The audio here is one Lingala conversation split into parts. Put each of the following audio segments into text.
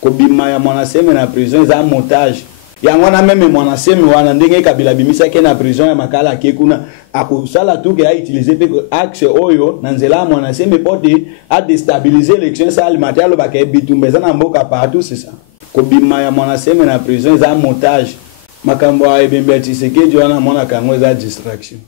Kobima ya mwanaseme na prison za montage. Yango na même mwanaseme wana ndenge Kabila bimisa ke na prison ya makala kekuna akusala tout que a utiliser pe axe oyo na nzela mwanaseme pote a déstabiliser l'élection ça alimentaire ba ke bitumbeza na mboka partout c'est ça. Kobima ya mwanaseme na prison za montage. Makambo ya Ebembe Tshisekedi wana mona kango za distraction.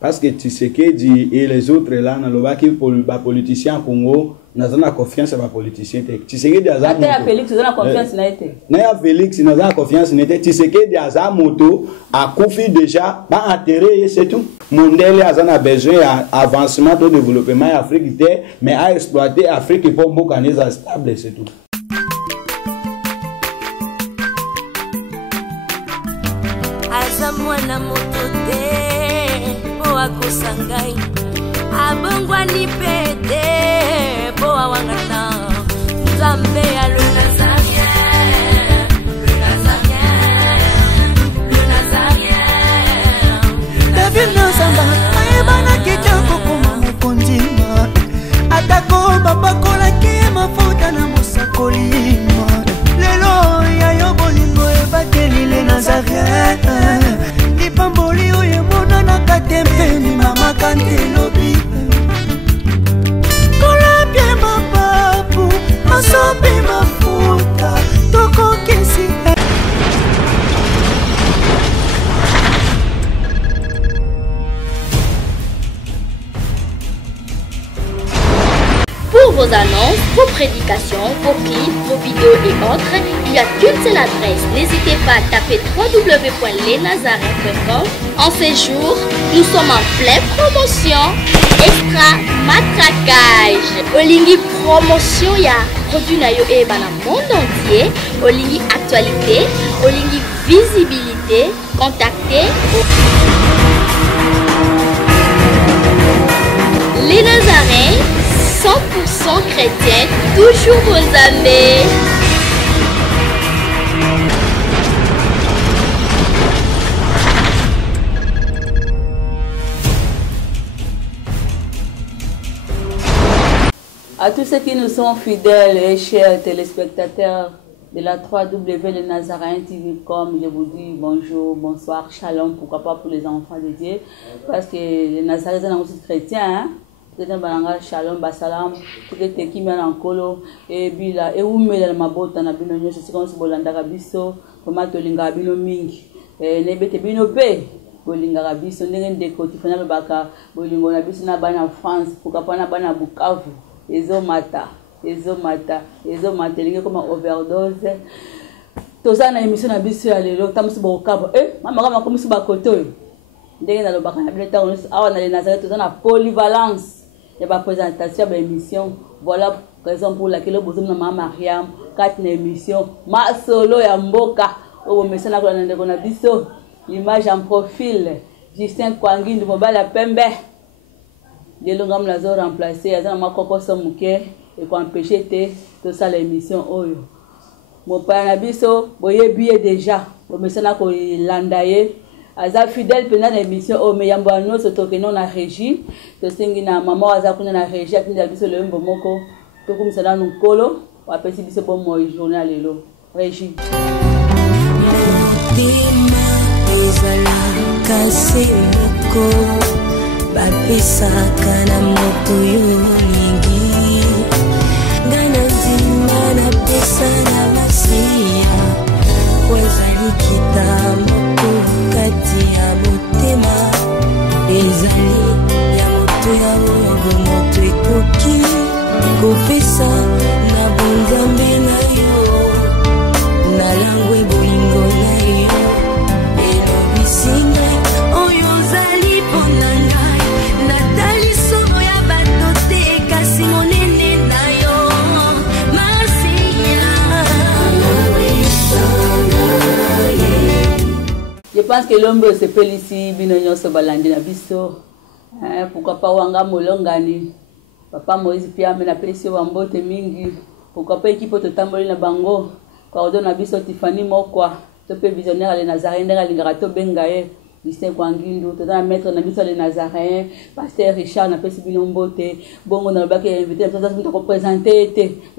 Parce que Tshisekedi et les autres là na lobaki pour ba politicien Congo na zana confiance ba politicien Tshisekedi aza moto. Ata Félix zana confiance na été. Na ya Félix na zana confiance na été Tshisekedi aza moto a confié déjà ba intérêt c'est tout. Mondele azana besoin à avancement de développement en Afrique mais à exploiter Afrique pour mboka neza stable c'est tout. Azamwana motote Kosangai abongwa ni pete boa wangata Nzambe ya le Nazarien David Nzamba ayebana kitoko kuma mukondima atako babakola ke mafuta na musakolima lelo ya yobolingo ebateli le Nazarien Pamboli oye mona na katempeni mama kantelobi Kola pie mapapu masopi mafuta toko kisi Pour vos annonces, vos prédications, vos clips, vos vidéos et autres, il n'y a qu'une seule adresse. N'hésitez pas à taper www.lesnazarins.com. En ces jours, nous sommes en pleine promotion. Extra matraquage. Olingi promotion ya produit na yo e bana monde entier. Olingi actualité, Olingi visibilité. Contactez les Nazarins. 100% chrétienne, toujours vos amis. À tous ceux qui nous sont fidèles et chers téléspectateurs de la 3W de Nazarien TV.com, je vous dis bonjour, bonsoir, shalom, pourquoi pas pour les enfants de Dieu, parce que les Nazaréens sont aussi chrétiens, hein? Shalom basalam tukete kimya na nkolo ebila eumela na mabota na bino nyonso sikonso bolandaka biso koma tolinga bino mingi nebete bino pe bolinga biso ndenge ndeko tifana lobaka bolingo na biso na bana France pourquoi na bana Bukavu ezomata lingi koma overdose toza na émission na biso ya lelo tamusi bokabo mama kama komisi bakoto ndenge na lobaka na bino tango awa na les Nazareth toza na polyvalence. Il y a une présentation de l'émission. Voilà la raison pour laquelle nous avons Maman Mariam, 4 émissions. Ma solo ya mboka. L'image en profil. Justin Kwangi de Mobile Pembe. Les longs hommes l'ont remplacé. Il y a un coco sommuke et qu'on empêche tout ça l'émission. Mon père Nabiso, boye billet déjà. Au message qu'on landaye. Aza fidèle pendant l'émission au meyamboano sotokeno na régie to singi na mama aza kuna na régie akinda biso le mbomoko to kumisana nkolo wa pesi biso bon mo journal lelo régie Tima ezala kasemoko bapesa kana moto yo mingi ngana zima na pesa na masia wazali kitambo kati ya motema ezali ya moto ya ogo moto ekoki kopesa na bonzambe na yo na langwe bolingo na yo elobisinga oyo ozali mpona ngai natali solo ya bato te kasi monene na yo masiya Je pense que l'homme se peut ici, binonyo se balandi na biso. Pourquoi pas wanga molongani. Papa Moïse pia mena pesi wambote mingi. Pourquoi pas équipe totamboli na bango. Cordon na biso Tiffany Mokwa. Tope visionnaire les Nazarene nga lingara to bengaye. Lucien Kwangindo, tout dans maître na biso les Nazaréens, pasteur Richard na pesi binombote, bongo na ba ke invité tout ça pour représenter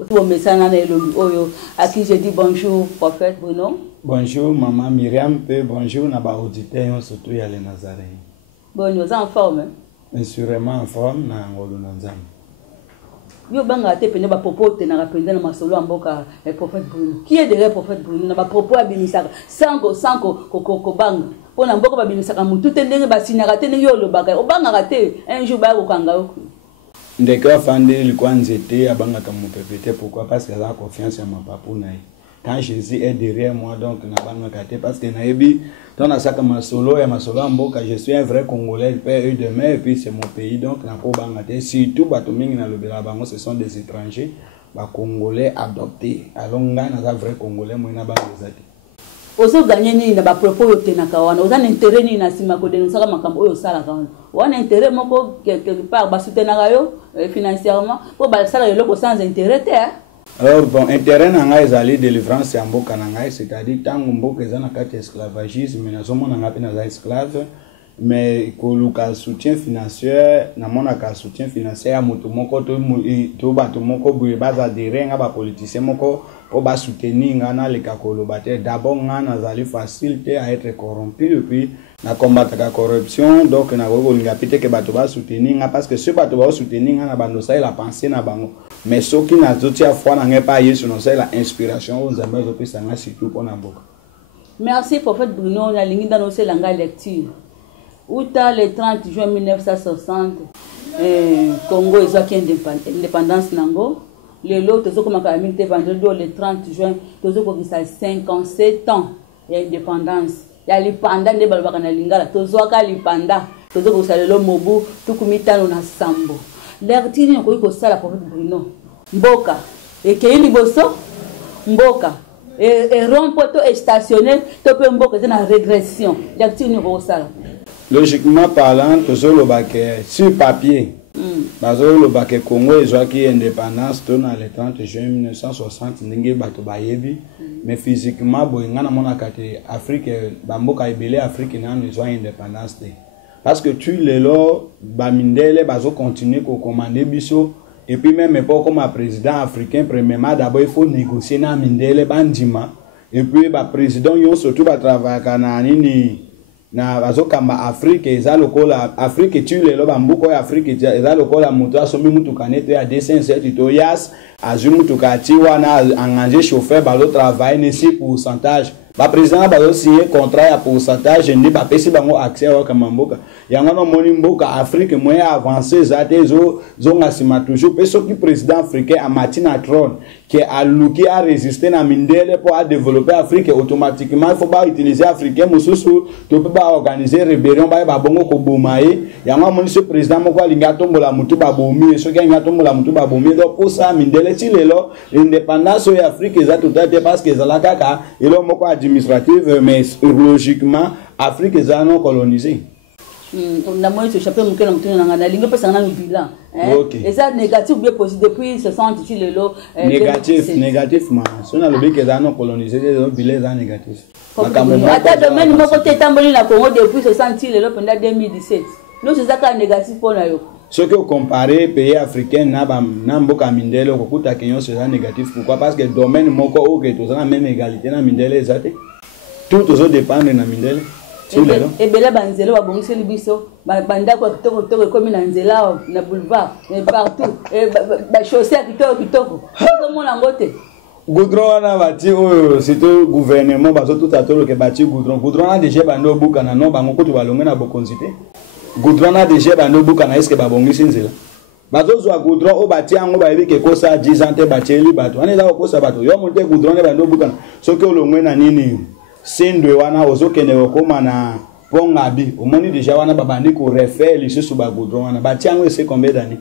pour message na elongi oyo à qui je dis bonjour prophète Bruno. Bonjour maman Myriam, bonjour na ba auditeur surtout ya les Nazaréens. Bon, nous en forme. Sûrement en forme na ngolo na nzambe. Yo banga te pene ba popote na rapenda na masolo amboka le prophète Bruno. Qui est derrière prophète Bruno na ba propos abimisaka sanko ko banga. Pona mboka ba bimisaka mutu te ndenge ba sinaka te yo lo baka. O banga te un jour ba ko kanga yo. Ndeke afande likwa nzete abanga ka mu pepete pourquoi parce que la confiance en ma papa na ye. Quand Jésus est derrière moi, donc na banga kate parce que naebi dans la sac masolo et masolo amboka je suis un vrai Congolais père et de mère et puis c'est mon pays donc na ko banga te surtout bato mingi na lobela bango ce sont des étrangers ba Congolais adoptés alors nga na vrai Congolais moi na banga zati oso gagner ni na ba propos yo tenaka wana oza na intérêt ni na sima ko denosaka makambo oyo sala ka wana intérêt moko quelque part ba soutenaka yo financièrement pour ba sala yo sans intérêt te. Alors bon, intérêt nanga ezali délivrance ya mboka nanga, c'est-à-dire tango mboka eza na kati esclavagisme, mais nazomo nanga pe naza esclave, mais koluka soutien financier, namona ka soutien financier ya moto moko to bato moko boye baza adhérer nga ba politicien moko po ba soutenir nga na leka koloba te. D'abord nga nazali facile à être corrompu et puis na combattre la corruption donc na ko linga pite ke bato ba soutenir nga parce que ce bato ba soutenir nga na bando sa la pensée na bango. Mais ce qui n'a pas foi n'a pas Yesu non c'est la inspiration aux amis de plus nga surtout pour na boka. Merci prophète Bruno na lingi dans nos langa lecture. Outa le 30 juin 1960 Congo ezwaki indépendance nango. Le lot tozo comme ka minute vendredi le 30 juin tozo ko bisa 57 ans ya indépendance. Ya lipanda nde balobaka na lingala tozo ka lipanda tozo ko salelo mobu tukumitano na sambo. L'artiste ne peut pas ça la prophète Bruno. Mboka et qu'il liboso mboka et rompoto est stationné to pe mboka c'est na régression. L'artiste ne peut pas ça. Logiquement parlant, toujours le bac sur papier. Bazo le bac Congo ezwaki indépendance tona le 30 juin 1960 ndenge bato bayebi mais physiquement boyenga na mona kate Afrique bamboka ebele Afrique na ezwa indépendance te. Parce que tu les lo bamindele bazo continuer ko commander biso et puis même pas comme un président africain premièrement d'abord il faut négocier na mindele bandima et puis ba président yo surtout ba travailler kana nini na bazo kamba Afrique eza lokola Afrique tu les lo bambuko ya Afrique eza lokola mutu asomi mutu kanete ya 207 to yas azu mutu kati wana engager chauffeur balo travailler nesi pourcentage. Ba président ba signé contrat ya pourcentage ni ba pesi bango accès au kamamboka yango no moni mboka Afrique moyen avancé zate zo ngasima toujours peso ki président africain a matina trône qui a luki a résister na mindele pour développer Afrique automatiquement il faut pas utiliser africain mususu to peut pas organiser rébellion ba bongo ko bomaye yango moni ce président moko alinga tombola mutu ba bomi so ki nga tombola mutu ba bomi donc pour ça mindele ti lelo l'indépendance ya Afrique za tout à parce que za la kaka elo moko administrative mais logiquement Afrique est non colonisée. On a moins ce chapeau que l'on tourne dans la ligne parce qu'on a le bilan. Et ça négatif bien possible depuis 60 ici le lot. Négatif mais si on a le bilan que non colonisé le bilan est négatif. Attends domaine mon côté tamboli la Congo depuis 60 le lot pendant 2017. Nous c'est ça qui est négatif pour nous. Ce que comparer pays africains na mboka mindele okuta kenyo c'est négatif pourquoi parce que domaine moko oke to na même égalité na mindele ezate tout aux dépendre na mindele et bela banzelo ba bongisi libiso banda ko kitoko comme na nzela na boulevard et partout et ba chaussée kitoko tout mona ngote goudron wana bati oyo c'est gouvernement bazo tout atolo ke bati goudron na déjà bando buka na no bango ko to balonga na bokonzi te goudron na déjà bando buka na eske babongisi nzela bazo zo goudron o bati ango ba yebike ko sa 10 ans te bateli bato ane za ko sa bato yo monte goudron ne bando buka soki olongwe na nini sendwe wana ozokene okoma na pongabi omoni déjà wana babandi ko refaire lisusu ba goudron wana bati ango c'est combien d'années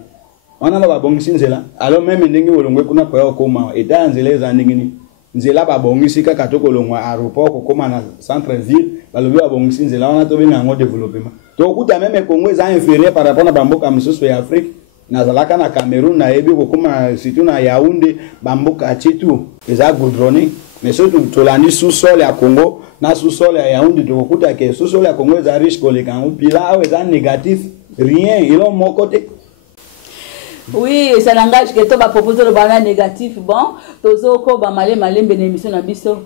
wana babongisi nzela alors même ndenge olongwe kuna kwa okoma eta nzela eza ndingini nzela babongisi kaka to kolongwa aéroport kokoma na centre ville balobi babongisi nzela wana to benga ngo développement to kuta même Congo eza inférieur par rapport na bamboka misusu ya Afrique nazalaka na Cameroun na yebi kokoma surtout na Yaoundé bamboka chitu eza goudronné mais surtout tolandi sous-sol ya Congo na sous-sol ya Yaoundé tokuta ke sous-sol ya Congo eza riche koleka ngo pila eza négatif rien ils ont mon côté. Oui, ça langage que tu vas proposer le banal négatif. Bon, tozo ko ba malé bénémission na biso.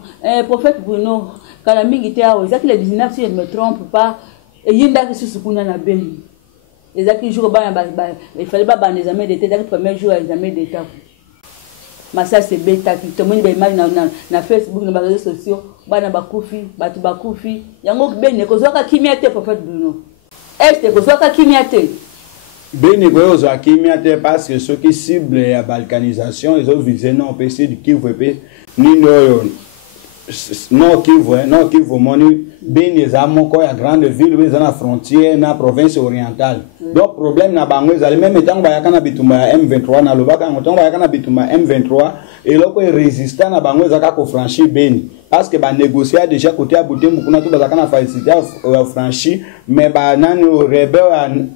Prophète Bruno, quand la mingi était à Isaac le 19 si je ne me trompe pas, et yinda que sur kuna na beni. Isaac jour ba il fallait pas ban les amis d'été, le premier jour les amis d'état. Mais ça c'est bêta qui tout le monde image na Facebook na réseaux sociaux, bana bakufi, batu bakufi. Yango beni ko zoka kimiate prophète Bruno. Est-ce que zoka kimiate? Beni ko zo akimiate parce que ceux qui ciblent la balkanisation, ils ont visé non PC du Kivu ni non Kivu moni Beni ezamo ko ya grande ville mais na frontière na province orientale. Donc problème na bango ezali même temps ba yakana bitumba ya M23 na lobaka ngotongo ba yakana bitumba M23 et loko résistant na bango ezaka ko franchir Beni parce que ba négocier déjà côté à Butembo kuna to bazaka na facilité franchir mais ba nani rebelle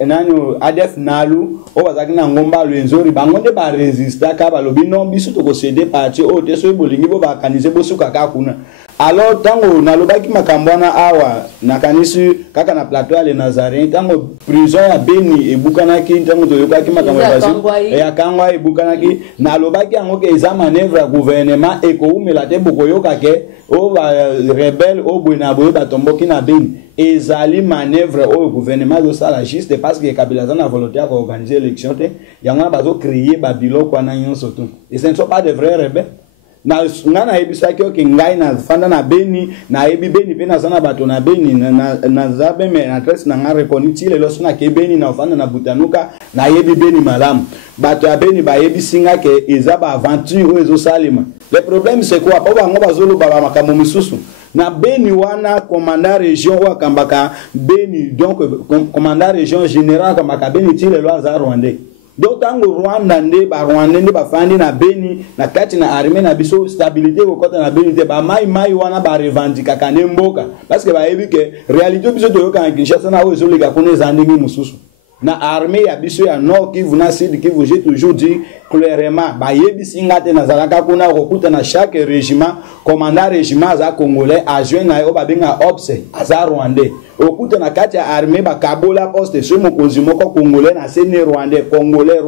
nani ADF nalu o bazaki na ngomba lwenzori bangonde ba résister ka balobi non biso to ko céder parti o te so bolingi bo ba kaniser bo suka ka kuna alors tango nalobaki makambwana awa nakanisi kaka na plateau ya le Nazaréen tango prison ya Beni ebukanaki tango to yokaki makambo basi ya kangwa ebukanaki nalobaki yango ke eza manœuvre ya gouvernement eko umela te boko yokake o ba rebelle o bwena boyo batomboki na Beni ezali manœuvre au gouvernement de ça juste parce que Kabila a volonté à organiser l'élection yango bazo créer babilo kwa na nyonso tout et ce ne sont pas de vrais rebelles na ngana ebisaki oke ngai na fanda na Beni na ebi Beni pe na zana bato na Beni na zabe me adresse na nga reconnaître le loso na ke Beni na fanda na Butanuka na ebi Beni malam bato ya Beni ba ebi singa ke eza ba aventure o ezo salima. Le problème c'est quoi pa bango bazolo ba makambo misusu na Beni wana commandant région wa kambaka Beni donc commandant région général kambaka Beni ti le loi za Rwandais. Donc tango Rwanda nde ba Rwanda nde ba fandi na Beni na kati na armée na biso stabilité ko kota na Beni te ba mai wana ba revendiquer kane mboka parce que ba yebi ke réalité biso to yoka Kinshasa na ozo lega kone zandingi mususu na armée ya biso ya Nord Kivu na Sud Kivu j'ai toujours dit clairement ba yebi singa te na zalaka kuna kokuta na chaque régiment commandant régiment za congolais adjoint na yo ba benga OPSE aza Rwandais okuta na kati ya armée ba kabola poste so mokonzi moko congolais na sene Rwandais congolais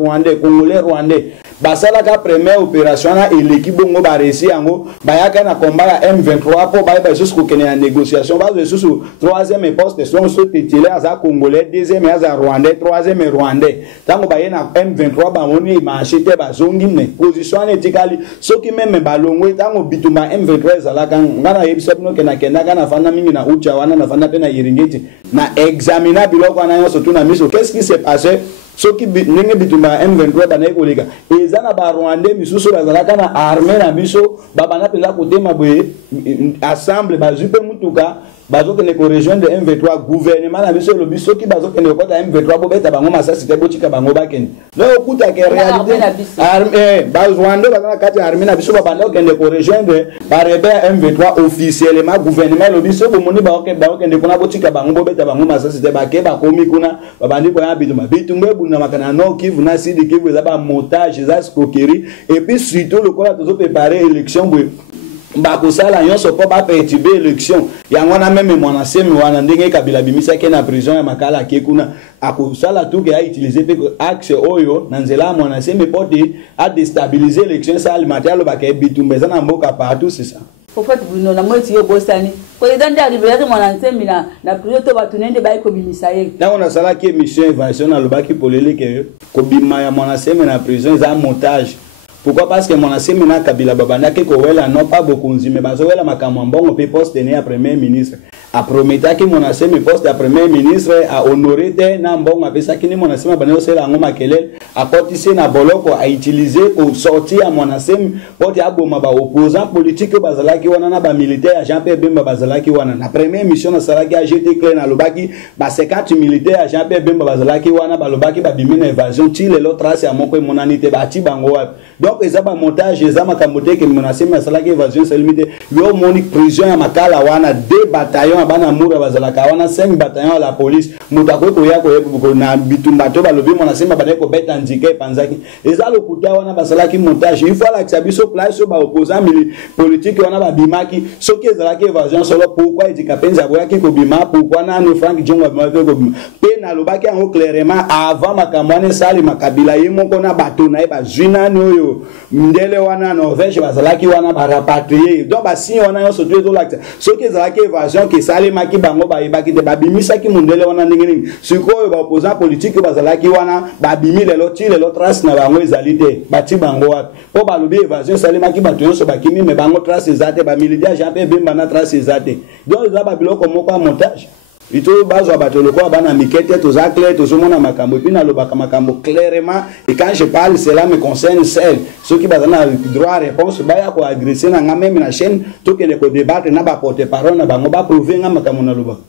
basala ka première opération na eleki bongo ba réussi yango ba yaka na combat ya M23 po ba jusqu'au kene ya négociation ba sous troisième poste so titulaire aza congolais deuxième aza Rwandais troisième Rwandais tango ba yena M23 ba moni marché te ba zongi ne position etikali soki même balongo tango bituma M23 zalaka ngana yebisa bino kena kana fana mingi na ucha wana na fana pe na Iringeti na examiner biloko na yo surtout na miso qu'est-ce qui s'est passé soki ndenge bituma M23 bana ekoleka ezana ba Rwandais misusu bazalaka na armée na biso babana pela kotema boye assemble bazupe mutuka bazokende ko rejoindre M23 gouvernement na biso lo biso ki bazokende ko ta M23 bo beta bango masasi te botika bango bakende no okuta ke réalité armée bazwande bazana kati armée na biso babanda okende ko rejoindre par rebelle M23 officiellement gouvernement lo biso bo moni ba okende ko na botika bango bo beta bango masasi te ba ke ba komi kuna babandi ko ya bituma buna makana Nord Kivu na Sud Kivu za ba montage za escroquerie et puis surtout le ko la tozo préparer élection bo bakosala nyonso po ba perturber élection yango na même mwana semi wana ndenge Kabila bimisa ke na prison ya makala ke kuna akosala tout ke a utiliser pe axe oyo na nzela mwana semi pote a déstabiliser élection ça alimentaire lo ba ke bitumbeza na mboka partout c'est ça. Prophète Bruno na mweti yo bosani ko ezande arriver mwana semi na prison to batunende ba ko bimisa ye na on a sala ke mission évasion na lobaki polele ke ko bima ya mwana semi na prison za montage. Pourquoi? Parce que mon ancien mena Kabila babanda ke ko wela non pas beaucoup nzime bazo wela makambo mbongo pe poste ne ya premier ministre a promettre que mon ancien poste ya premier ministre a honorer te na mbongo apesa kini mon ancien bana osela ngoma kelele a kotise na boloko a utiliser pour sortir mon ancien pote ya boma ba opposant politique bazalaki wana na ba militaire Jean-Pierre Bemba bazalaki wana na première mission na salaki a jeté clair na lobaki ba 50 militaire Jean-Pierre Bemba bazalaki wana ba lobaki ba bimina évasion ti le lot trace ya moko monanité ba ti bango donc ils ont un montage ils ont makamote que menacé mais ça là évasion c'est limité yo monique prison ya makala wana 2 bataillons à banamura bazalaka wana 5 bataillons à la police mutako ko ya ko na bitumba to balobi menacé ma bade ko beta ndike panzaki eza lokuta wana basalaki montage il faut la xabiso place so ba opposant politique wana ba bimaki soki ezalaki évasion solo pourquoi il dit kapenza boyaki ko bima pourquoi na no Frank Jongo ba ko bima pe na lobaki en clairement avant makamwane sali makabila yemoko na bato na ba zwina noyo ndele wana Norvège bazalaki wana ba rapatrier donc ba si wana yo soto to l'acte soki ezalaki évasion ke sali maki bango ba ibaki te ba bimisaki mundele wana ndengeni sikoyo ba opposant politique bazalaki wana ba bimi lelo ti lelo trace na bango ezalite bati bango wapi po ba lobi évasion sali maki bato yo so bakimi me bango trace ezate ba militaire Jean Pierre Bemba na trace ezate donc za ba biloko moko montage ito bazo bato loko bana mikete to za clair to zomona makambo puis na lobaka makambo clairement et quand je parle cela me concerne seul ceux qui bazana droit réponse ba ya ko agresser na nga même na chaîne to que ko débattre na ba porter parole na bango ba prouver nga makambo na lobaka.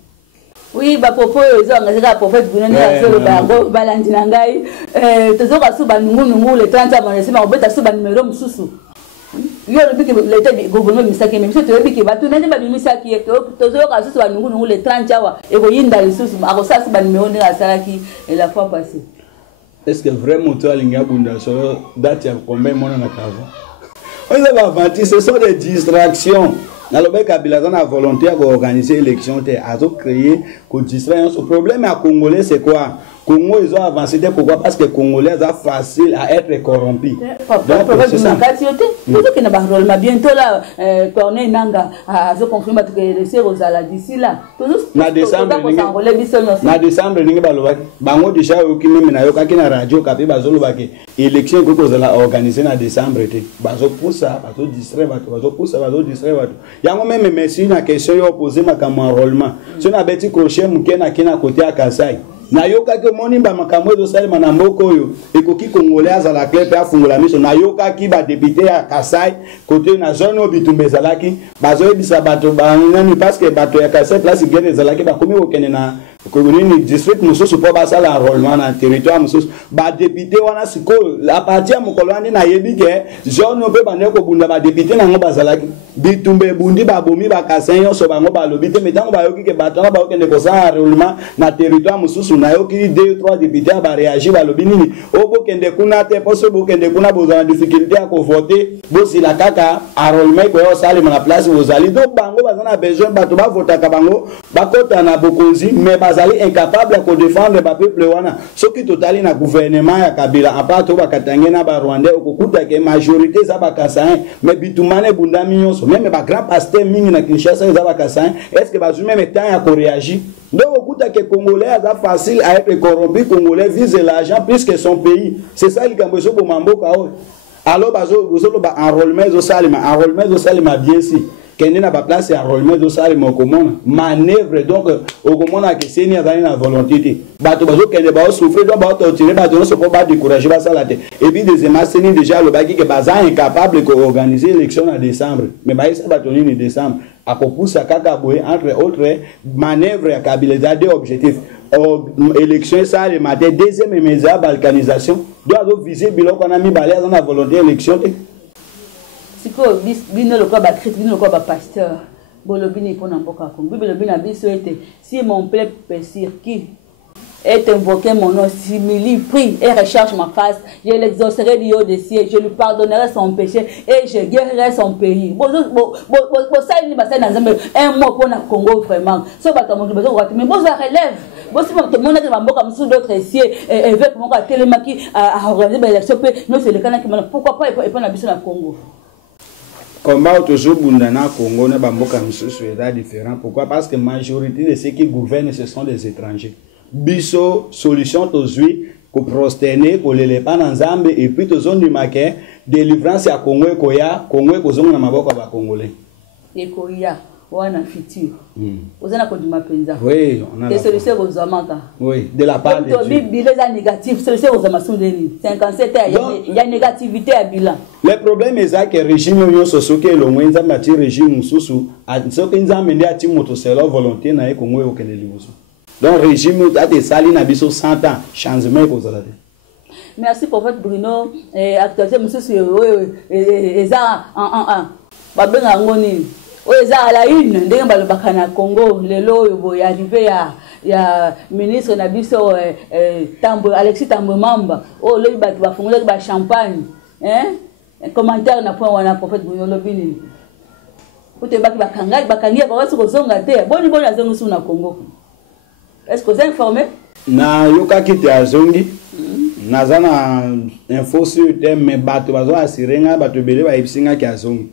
Oui, ba popo ezo ngazeka prophète bunene ya solo bango balandi na ngai tozo ka suba nungu le 30 abonné ma obeta suba numéro mususu yo le biki le tebi gouvernement misaki mais to biki batu nende ba misaki tozo ka suba nungu le 30 awa e ko yinda le susu ako sa suba numéro ni asalaki la fois passée. Est-ce que vraiment toi linga bunda so date ya combien mona na kava on va avancer ce sont des distractions. Dans le bec Kabila a volonté d'organiser l'élection, à créer, qu'on distraire. Le problème à Congolais, c'est quoi? Congo, ils ont avancé. Pourquoi? Parce que les Congolais sont faciles à être corrompus. C'est ça. Bientôt là, Corneille Nanga a confirmé que le CERO d'ici là. Na décembre, bango déjà aucune na yoka na radio kapé bazolo baki élection ko kozala organiser na décembre té bazo poussa bazo distraire bazo distraire bato yango même merci na question yo poser makambo enrôlement so na beti crochet mukena kina côté à Kasai na yoka ke moni ba makambo zo salima na mboko yo ekoki congolais azala clair pe afungola miso na yoka ki ba député à Kasai côté na zone obitumbe zalaki bazo ebisa bato ba nani parce que bato ya Kasai place gene zalaki ba komi okene na commune district mususu po basala enrôlement na territoire mususu ba député wana siko la partie mokolwani na yebike zone pe bande ko bunda ba député na ngo bazalaki bitumbe bundi ba bomi ba Kasai yo so bango ba lobite metango ba yoki ke bato ba okende ko sa enrôlement na territoire mususu na yoki 2 3 députés ba réagir ba lobi nini obo kende kuna te poso bo kende kuna bozana difficulté à ko voter bo si la kaka enrôlement ko yo sali na place bozali donc bango bazana besoin bato ba voter ka bango ba kota na bokonzi mais bazali incapable de défendre le peuple wana ce qui totali na gouvernement ya Kabila à part to ba katange na ba Rwandais okukuta ke majorité za ba Kasai mais bitumane bundami nyonso même ba grand pasteur mingi na Kinshasa za ba Kasai est-ce que bazu même temps ya ko réagir donc okuta ke Congolais a facile à être corrompu Congolais vise l'argent plus que son pays c'est ça le kamboso bo mamboka alors bazo ba enrôlement zo salima bien si kende na ba place enrôlement zo salima komona manœuvre donc okomona ke seni azali na volonté bato bazo kende ba souffrir donc ba torturer bato no se po ba décourager ba salate et puis deuxièmement seni déjà le baki ke baza incapable de organiser l'élection en décembre mais ba isa bato ni décembre akopousa kaka boye entre autres manœuvre ya Kabila des objectifs élection ça le matin deuxième mesure balkanisation doit viser biloko na mi balé dans la volonté élection siko bino le quoi ba chrétien bino le quoi ba pasteur bolobini pour na mboka Congo bolobini na biso ete si mon peuple persiste qui est invoqué mon nom, simili, prie et recherche ma face, je l'exaucerai du haut des cieux, je lui pardonnerai son péché et je guérirai son pays. Un mot pour le Congo vraiment. Ce mais bon, ça relève. Bon, si mon être comme sous d'autres cieux, avec mon télémaki à organiser l'élection, non, c'est le canal qui m'a. Pourquoi pas et pas la mission à Congo? Combat toujours Bundana Congo, ne bamboka msusu est différent. Pourquoi? Parce que la majorité de ceux qui gouvernent, ce sont des étrangers. Biso solution tozui ko prosterner ko lelepa na nzambe et puis tozon du maquet délivrance ya Congo koya Congo kozonga na maboko ba congolais et koya wana futur ozana ko dima penza oui on a des solutions aux amaka oui de la part de Dieu bilan négatif solution aux amasundeni 57 il y a négativité à bilan le problème est que régime yo sosoke lo mwenza mati régime mususu a soke nzambe ndi ati moto selo volonté na e Congo okende liboso. Donc, le régime a été sali na biso 100 ans, changement pour ça. merci prophète Bruno actualité monsieur eza en babenga ngoni eza à la une ndenge balobaka na Congo lelo boy arrivé ya ministre na biso Alexis Tambo Mamba le batu bafungola ba champagne commentaire na point wana prophète Bruno lobini ute baki bakangia kwa watu kozonga te boni azongi su na Congo. Est-ce que vous êtes informé? Na yoka kite azongi nazana info sur thème bato bazo asirenga bato bele ba ipsinga ki azongi.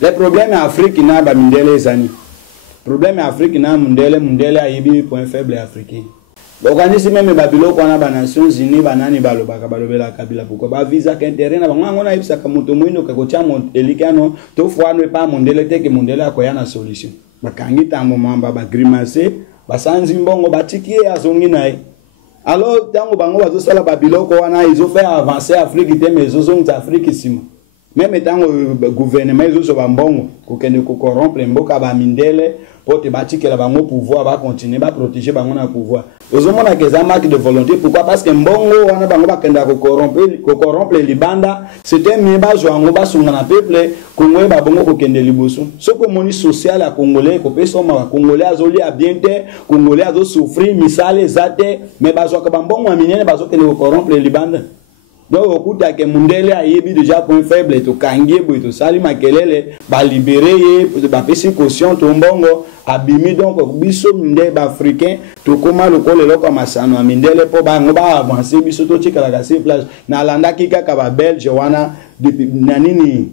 Le problème en Afrique na ba mindele zani. Problème en Afrique na mundele ayibi point faible africain. Organise même babilo kwa na ba Nations Unies banani balobaka balobela kabila pourquoi ba visa qu'intérêt na bango na ipsa ka moto moino ka kocha mon elikano to fois ne pas mundele te ke mundele akoya na solution. Bakangi tango mamba ba grimacer basanzi mbongo batiki azongi nae. Alors tango bango bazo sala babiloko wana ils ont fait avancer Afrique te mais zozongi Afrique sima. Même tango gouvernement ils ont bambongo ko kende ko corrompre mboka ba mindele pour te batiki la bango pouvoir ba continuer ba protéger bango na pouvoir. Ozomona que ça marque de volonté pourquoi parce que mbongo wana bango ba kenda ko corrompre libanda c'était miba joango ba sunga na peuple Congo ba bongo ko kende liboso. Soko moni social à congolais ko peso ma congolais azoli a bien te congolais azo souffrir misale zate mais ba zo ka bambongo aminene ba zo kende ko corrompre libanda. Donc okuta ke mundele ayebi déjà point faible to kangie boy to sali makelele ba libérer ba pesi caution to mbongo abimi donc biso minde ba africain to koma lokole loko masano mindele po ba ngoba avancer biso to chikala ka se plage na landa kika ka ba belge wana depuis nanini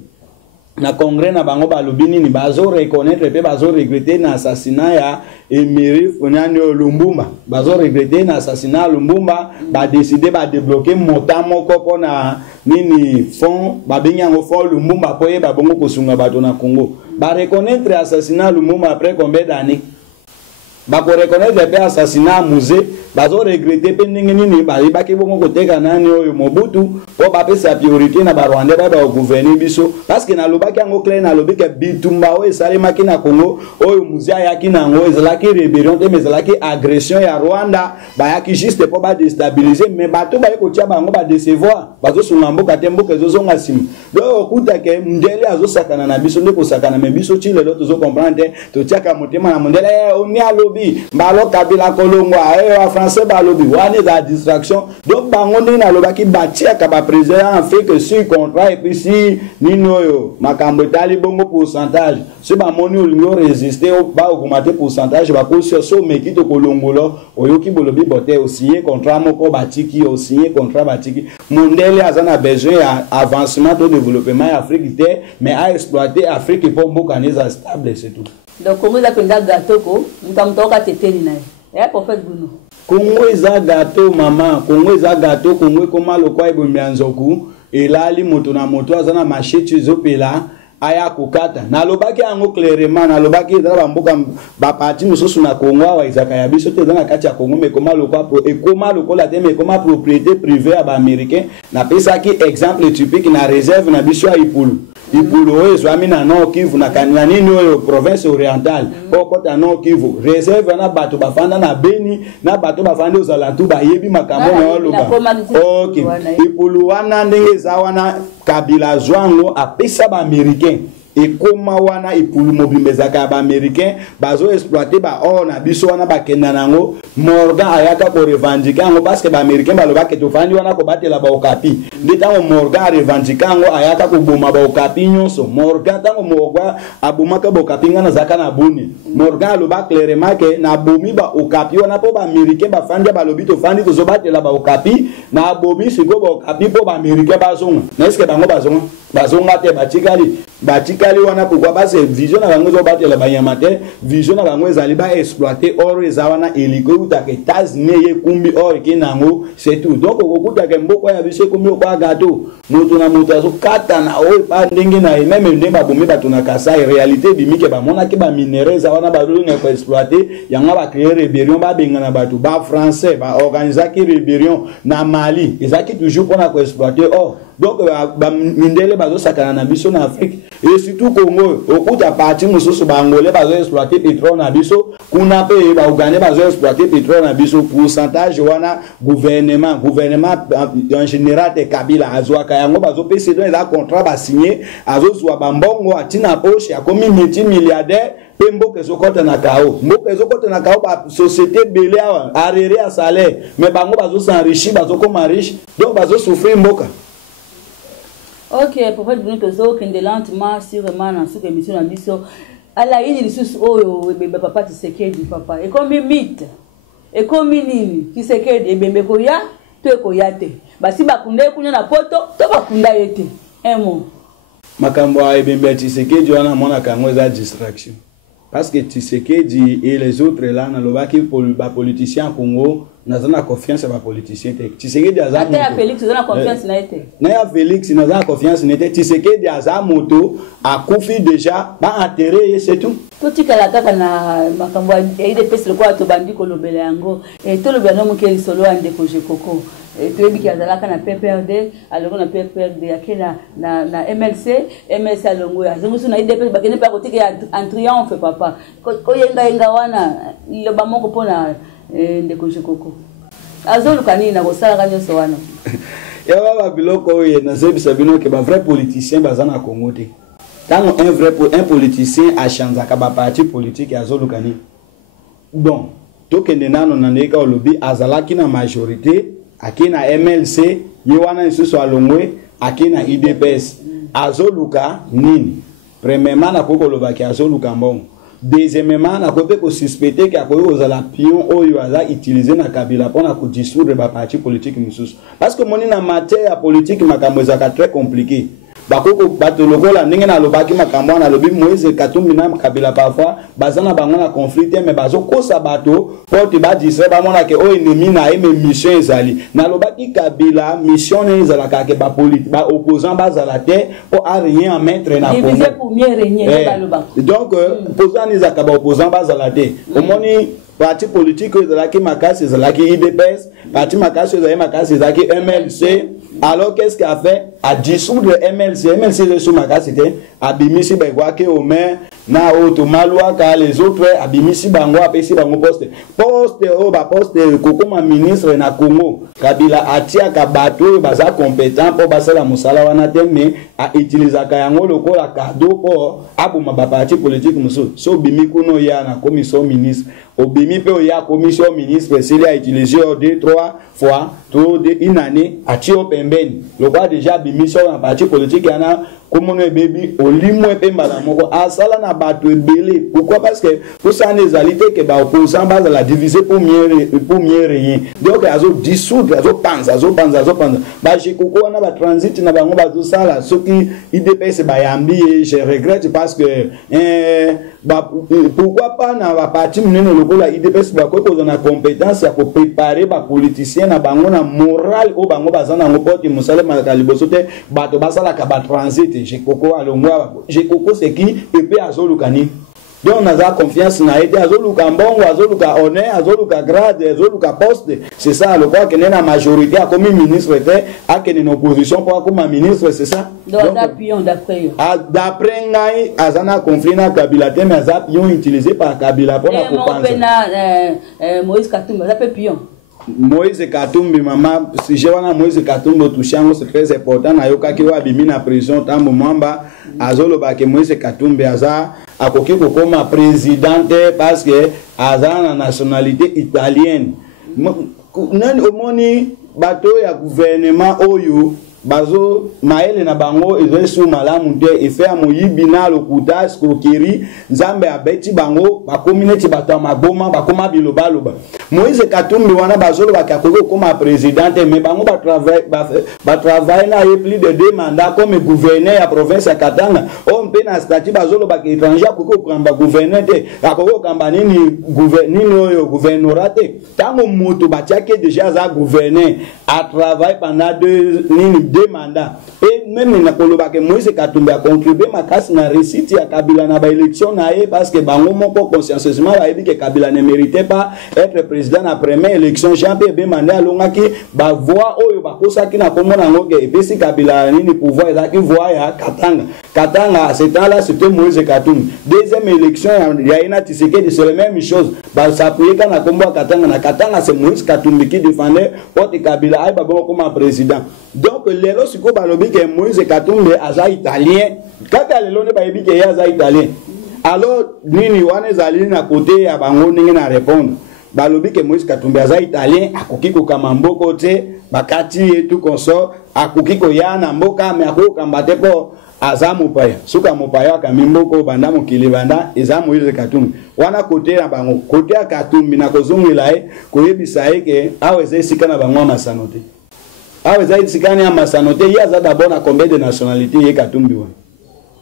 na congrès na bango ba lobini ni bazo reconnaître pe bazo regretter na assassinat ya Emery Fonani Lumbumba bazo regretter na assassinat Lumbumba ba décider ba débloquer montant moko pona nini fond ba benya ngo fond Lumbumba po ye ba bongo kosunga bato na Congo ba reconnaître assassinat Lumbumba après combien d'années ba ko reconnaître pe assassinat musée bazo regretter pe ndenge nini ba ibaki bongo koteka nani oyo Mobutu po ba pesa priorité na ba Rwanda ba gouverner biso parce que na lobaki yango clair na lobiki bitumba o esalema ki na Congo oyo musée yaki na ngo ezalaki rébellion te mais ezalaki agression ya Rwanda ba yaki juste po ba déstabiliser mais bato ba ko tia bango ba décevoir bazo sunga mboka te mboka ezozonga sim donc okuta ke ndele azo sakana na biso ndeko sakana me biso ti lelo tozo comprendre to tiaka motema na mondele oni alobi mbalo kabila kolongwa wa français balobi wana za distraction donc bango ndina lobaki batia ka ba président en fait que sur contrat et puis si ninoyo makambo tali bongo pourcentage si ba moni olingo résister ba augmenter pourcentage ba ko so meki to kolongolo oyoki bolobi bote aussi contrat moko batiki aussi contrat batiki mondele azana besoin ya avancement to développement ya Afrique te mais à exploiter Afrique pour mboka neza stable c'est tout. Donc comment ça penda gâteau ko mutamtoka teteni naye prophète Bruno Congo eza gâteau mama Congo eza gâteau Congo koma lokwa ibomya nzoku elali moto na moto azana machete zopela aya kokata na lobaki yango clairement na lobaki za bamboka ba parti mosusu na Congo wa izaka ya biso te na kati ya Congo mais koma lokwa ekoma lokola te mais koma propriété privée ya ba américain na pesa ki exemple typique na réserve na biso ya Ipulu Ipulu oyo zwami na Nord Kivu na kanina nini oyo province orientale okota Nord Kivu réserve na bato bafanda na Beni na bato bafanda ozalatu bayebi makambo na loba OK Ipulu wana ndenge za wana kabila zwango apesa ba américain ekoma wana Ipulu mobimbezaka ba américain bazo exploiter ba or na biso wana bakenda nango Morgan ayaka ko revendiquer ngo parce que ba américain balobaka to fandi wana ko batela ba okapi ndeta Morgan revendiquer ngo ayaka ko boma ba okapi nyonso Morgan tango mogwa abomaka ba okapi ngana zaka na boni Morgan aloba clairement que na bomi ba okapi wana po ba américain ba fandi ba lobi to fandi to zo batela ba okapi na bomi siko ba okapi po ba américain bazonga na est-ce que bango bazonga te batikali wana pourquoi parce que vision na bango zo batela ba yamate vision na bango ezali ba exploiter or ezawana eliko utaka États-Unis ye kumbi or kinango c'est tout donc okuta ke mboko ya biso kumbi kwa gato moto na moto azo kata na o pa ndenge na même ndemba bombe bato na kasa réalité bimike ba mona ke ba minerais ezawana ba longa ko exploiter yanga ba créer rébellion ba benga na bato ba français ba organiser ki rébellion na Mali ezaki toujours pour na ko exploiter or donc mindele bazo sakana na biso na Afrique et surtout Congo okuta parti mususu bangolais bazo exploiter pétrole na biso kuna pe ba Ougandais bazo exploiter pétrole na biso pourcentage wana gouvernement en général te Kabila azwaka yango bazo pese dans les contrat ba signé azo zwa bambongo atina poche akomi multimilliardaire pe mboka ezokota na kao ba société belé arrêté à salaire mais bango bazo s'enrichir bazo koma riche donc bazo souffrir mboka. Ok, pour faire bien tozo kende lentement sûrement dans cette émission na biso ala yini lisusu oyo ebembe papa Tshisekedi papa et comme mythe et comme nini Tshisekedi ebembe ko ya to ko ya te basi bakunda kunya na poto to bakunda yete emo makambo ya ebembe Tshisekedi wana mona kango za distraction parce que Tshisekedi et les autres là na lobaki pour ba politicien Congo nazana confiance ba politicien te Tshisekedi aza moto ata Félix nazana confiance na ete na ya Félix nazana confiance na ete Tshisekedi aza moto akufi déjà ba intérêt c'est tout to tikala kaka na makambo ya ide pese lokwa to bandi ko lobela yango et to lobela no mukeli solo ande ko jekoko to ebi ki azalaka na PPRD alongo na PPRD akena na MLC alongo ya zemusu na ide pese bakene pa kotike en triomphe papa ko yenga wana lo ba moko pona ndeko jekoko azoluka nini na kosala kanyoso wana ya baba biloko oyo na sebisa bino ke ba vrai politicien bazana Congo te quand un politicien a changé ba parti politique azoluka nini donc tokende nano na ndeka olobi azalaki na majorité akina MLC yewana nsusu alongwe akina IDPS azoluka nini premièrement na koko lobaki azoluka mbongo deuxièmement na kope ko suspecter que akoyo ozala pion oyo aza utiliser na Kabila pona ko dissoudre ba parti politique mususu parce que moni na matière politique makambo ezaka très compliqué bakoko bato lokola ndenge na lobaki makambo na lobi Moïse Katumbi na Kabila parfois bazana bango na conflit mais bazo kosa bato porte ba disre ba mona ke o ennemi na mission ezali na lobaki Kabila mission ezala ka ke ba politique ba opposant bazala te po a rien à mettre na Congo diviser pour mieux régner ba loba donc opposant ezaka ba opposant bazala te omoni parti politique ezalaki makasi ezalaki IDPS parti makasi ezalaki MLC alors qu'est-ce qu'il a fait à dissoudre MLC sur makasi te abimisi bagwake au maire na otomalwa ka les autres abimisi bango apesi bango poste o ba poste kokoma ministre na Congo Kabila atia ka bato baza compétent pour basala musala wana te mais a utiliser ka yango lokola cadeau pour abuma ba parti politique muso so bimi kuno ya na commission ministre obimi pe ya commission ministre s'il a utilisé 2-3 fois tout une année a tio pembeni le quoi déjà bimi sur un parti politique yana comme no baby olimo pemba na moko asala na bato ebele pourquoi parce que pour ça les alités que ba opposant base la diviser pour mieux rien donc azo dissoudre azo panza ba jekoko na ba transit na bango ba tout ça là ce qui IDPS ba yambi je regrette parce que pourquoi pas na ba parti munene lokola IDPS ba ko na compétence ya ko préparer ba politicien na bango na moral o bango bazana ngopoti musale makaliboso te bato basala ka ba transit jekoko alongwa jekoko c'est qui pepe azolukani donc on a confiance na été azoluka mbongo azoluka honneur azoluka grade azoluka poste c'est ça le quoi que na majorité a comme ministre fait a que une opposition pour comme ministre c'est ça donc d'après ngai azana conflit na Kabila te mais za pion utilisé par Kabila pour la compenser Moïse Katumbi ça peut pion Moïse Katumbi mama si je wana Moïse Katumbi touchango c'est très important na yoka ki wa bimi na prison tambo mwamba azolo ba ke Moïse Katumbi aza akoki ko koma présidente parce que aza na nationalité italienne nani omoni bato ya gouvernement oyo bazo maele na bango ezesu malamu te efe amoyibi na lokuta escroquerie nzambe abeti bango bakomineti bato maboma bakoma biloba Moïse Katumbi wana bazolo bakakoko koma présidente mais bango ba travail na plus de 2 mandats comme gouverneur ya province ya Katanga on pe na statut bazolo ba étranger koko kamba gouverneur te akoko kamba nini gouvernorat te tango moto batiake déjà za gouverneur a travaillé pendant 2 nini 2 mandats et même na koloba que Moïse Katumbi a contribué makasi na réussite ya Kabila na ba élection na ye parce que bango moko consciencieusement ba yebi que Kabila ne méritait pas être président na première élection Jean-Pierre Bemba alongaki ba voix oyo ba kosaki na komona ngoke et puis si Kabila nini pouvoir ezaki voix ya Katanga ce temps là c'était Moïse Katumbi. Deuxième élection ya Ina Tshisekedi c'est la même chose ba s'appuyer kana kombo Katanga c'est Moïse Katumbi qui défendait porte Kabila ay ba bon comme président. Donc lelo siko balobi que Moïse Katumbi aza italien kaka lelo ne ba yebi que aza italien. Alors nini wana ezali na côté ya bango ndenge na répondre balobi que Moïse Katumbi aza italien akoki ko kamamboko te bakati et tout consort akoki ko yana mboka me akoki kambate ko aza mopaya suka mopaya kamimboko banda mokili banda eza Moïse Katumbi wana côté na bango côté ya Katumbi na kozongela e koyebisa ke aweze sika na bango masano te aweze sika na masano te yaza d'abord na combien de nationalité ye Katumbi wana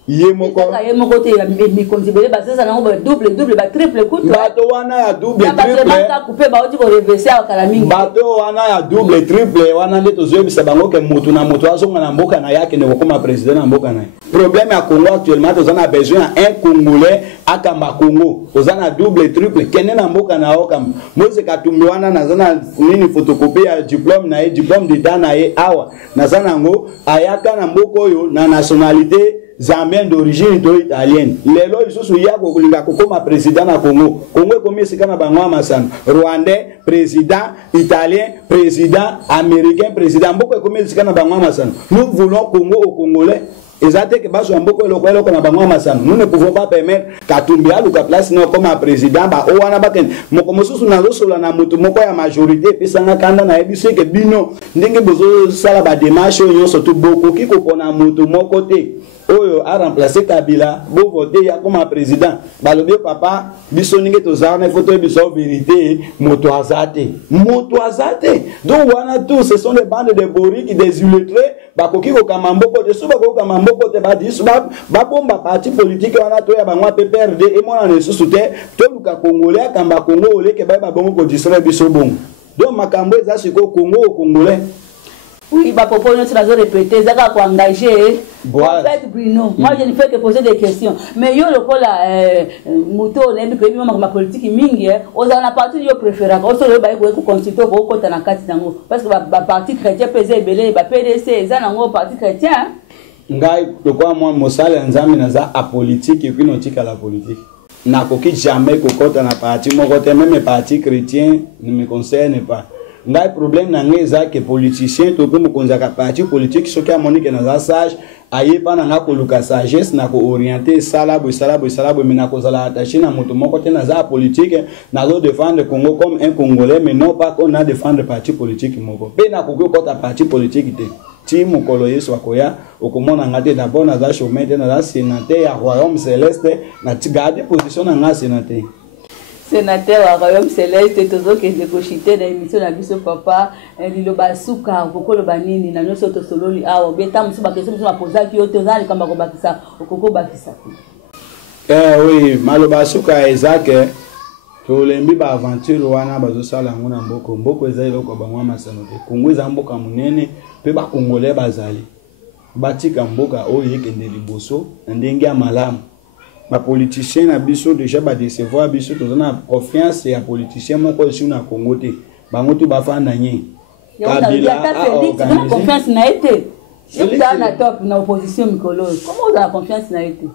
yemoko te mi contribuer parce ça na double ba triple coup bato wana ya double triple ba couper ba oti ko reverser akala mingi bato wana ya double triple wana ndeto zoyebisa bango ke moto na moto azonga na mboka na yake ne kokoma président na mboka na problème ya Congo actuellement on a besoin un Congolais akamba Congo ozana double triple kene na mboka na okam Moïse Katumbi wana nazana nini photocopie ya diplôme na diplôme d'état na awa nazana ngo ayaka na mboko oyo na nationalité Zambien d'origine italienne. Lelo isusu yako kulinga kokoma président na Congo. Congo komi sikana bangwa masano. Rwandais président, italien président, américain président. Mboko komi sikana bangwa masano. Nous voulons Congo au Congolais. Ezate ke baso mboko eloko na bangwa masano. Nous ne pouvons pas permettre Katumbi aluka place no comme président ba o wana baken. Moko mosusu na losola na mutu moko ya majorité pesanga kanda na ebiso ke bino ndenge bozo sala ba démarche yo surtout beaucoup ki ko pona mutu moko te. Oyo a remplacé Kabila bo voter ya comme président balobi papa biso ninge tozana photo biso vérité moto azate donc wana tout ce sont des bandes de boriques des illettrés bakoki ko kamamboko de suba ko kamamboko te ba disu ba bomba parti politique wana to ya bangwa PPRD et mona ne susute to luka congolais kamba Congo ole ke ba bongo ko distraire biso bongo donc makambo eza siko Congo congolais. Oui, bah pour nous, ça doit répéter, ça va engager. En fait, Bruno, moi je ne fais que poser des questions. Mais yo le pôle moto, les pays même ma politique mingi, on a parti yo préféré. On se le bail pour constituer pour côté na kati dango parce que ba parti chrétien pesé belé, ba PDC, ça nango parti chrétien. Ngai de quoi moi mosala nzambi naza apolitique et puis notika la politique. Na koki jamais kokota na parti mon côté même parti chrétien ne me concerne pas. Ngai problème na ngeza que politicien to comme konzaka parti politique soki amonique na za sage aye pa na ko luka sagesse na ko orienter salabo mais na ko zala attaché na moto moko te na za politique na zo défendre Congo comme un Congolais mais non pas qu'on a défendre parti politique moko pe na ko kota parti politique te ti mokolo yeso akoya okomona ngate d'abord na za chemin te na za sénateur ya royaume céleste na ti garder position na nga sénateur sénateur à Royaume Céleste tozo ke négocier na émission na biso papa lilo basuka kokolo banini na nyoso to sololi awo beta musu ba question musu ba posa ki yote ozali kamba ko bakisa okoko bakisa oui malo basuka ezake to lembi ba aventure wana bazo sala ngona mboko ezali loko bangwa masano te Kongo eza mboka munene pe ba Congolais bazali batika mboka oyo yekende liboso ndenge ya malamu. Ma politicien na biso déjà ba décevoir biso to na confiance ya politicien moko ici na Congo te bango to ba fanda nyi Kabila a confiance na été c'est na top na opposition mikolo comment on a confiance na été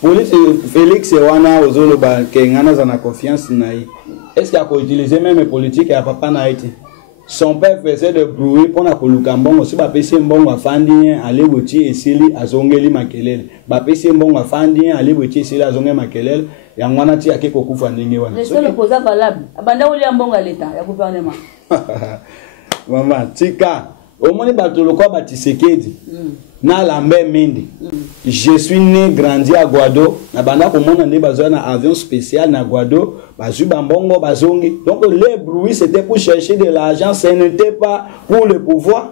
police Félix wana ozolo ba kengana za na confiance na yi est-ce qu'il a ko utiliser même politique ya papa na été son père faisait de bruit pour na koluka mbongo si ba pesi mbongo afandi ale woti esili azongeli makelele ba pesi mbongo afandi ale woti esili azongeli makelele ya ngwana ti akeko kufa ndenge wana le seul opposant valable abanda oli mbongo l'État ya gouvernement maman tika omoni bato lokwa ba Tshisekedi na Lambert Mende je suis né grandi à Guado na banda ko mona nde bazo na avion spécial na Guado bazu bambongo bazongi donc les bruits c'était pour chercher de l'argent ce n'était pas pour le pouvoir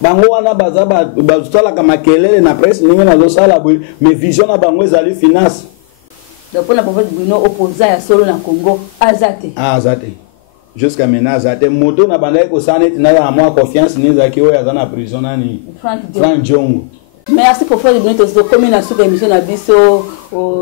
bango wana baza bazotala kama kelele na presse ninga na zo sala mais vision na bango ezali finance donc pour la province Bruno opposant ya solo na Congo azate jusqu'à maintenant zate moto na banda ko sana tina moi confiance ni zaki o ya na prison nani Frank Diongo. Merci pour faire de notre commune sur émission na biso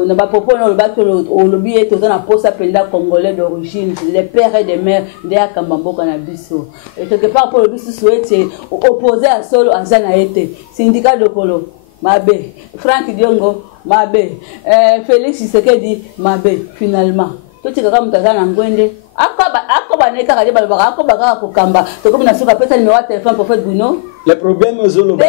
na ba propos no ba que au lobby est dans la poste appelée congolais d'origine, les pères et des mères de Akambamboka na biso. Et quelque part pour le biso souhaite opposé à solo azana été syndicat de Kolo Mabe, Frank Diongo Mabe, Félix Tshisekedi Mabe finalement. Tout est comme Tazana Ngwende. Akoba neka kadi balbaka akoba kaka kokamba to comme na suka pesa numéro de téléphone pour faire Bruno. Les problèmes zolo ba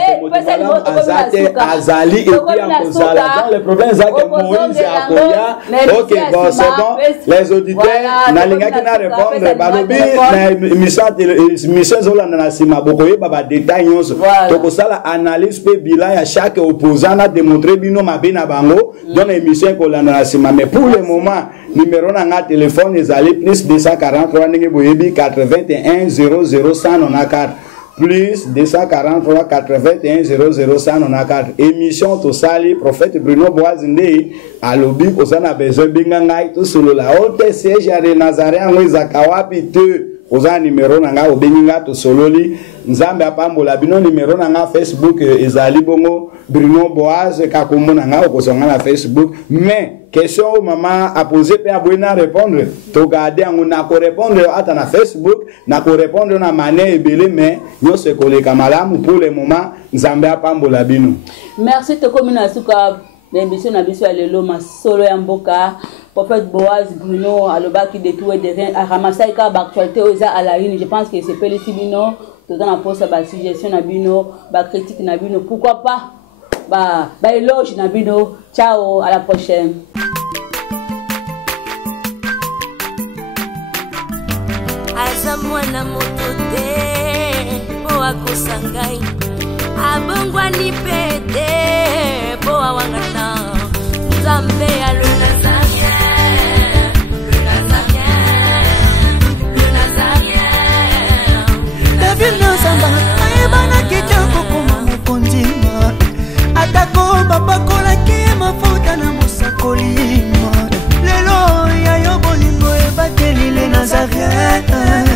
azate azali et puis en kozala les problèmes zake Moïse akoya. OK bon c'est bon les auditeurs na lingaki na répondre balobi na mission zolo na sima bokoye baba détail nyonso to kosala analyse pe bilan ya chaque opposant na démontrer bino mabe na bango dans émission ko na sima mais pour le moment numéro na nga téléphone ezali plus 243 ndenge boyebi 81 00 194 plus 243 81 00 194 émission to sali prophète Bruno Boazinde alobi kozana besoin bingangai to solo la haute siège ya Nazareth ngweza kawapi te oza numéro nanga obenginga to sololi nzambe apambola bino numéro nanga Facebook ezali bongo Bruno Boaz kakombo nanga okozonga na Facebook mais question maman a posé pe abona répondre to garder ngona ko répondre ata na Facebook na ko répondre na mané ebele mais yo se koleka malamu pour le moment nzambe apambola bino. Merci to komina suka l'émission na biso ya lelo masolo ya mboka prophète Boaz Bruno alobaki de tout et de rien a ramassé ka actualité oza à la une. Je pense que c'est Pelisi bino to dans la poste ba suggestion na bino ba critique na bino pourquoi pas ba éloge na bino. Ciao, à la prochaine. Aza mwana moto te po akosangai abongwani pete po awangana Nzambe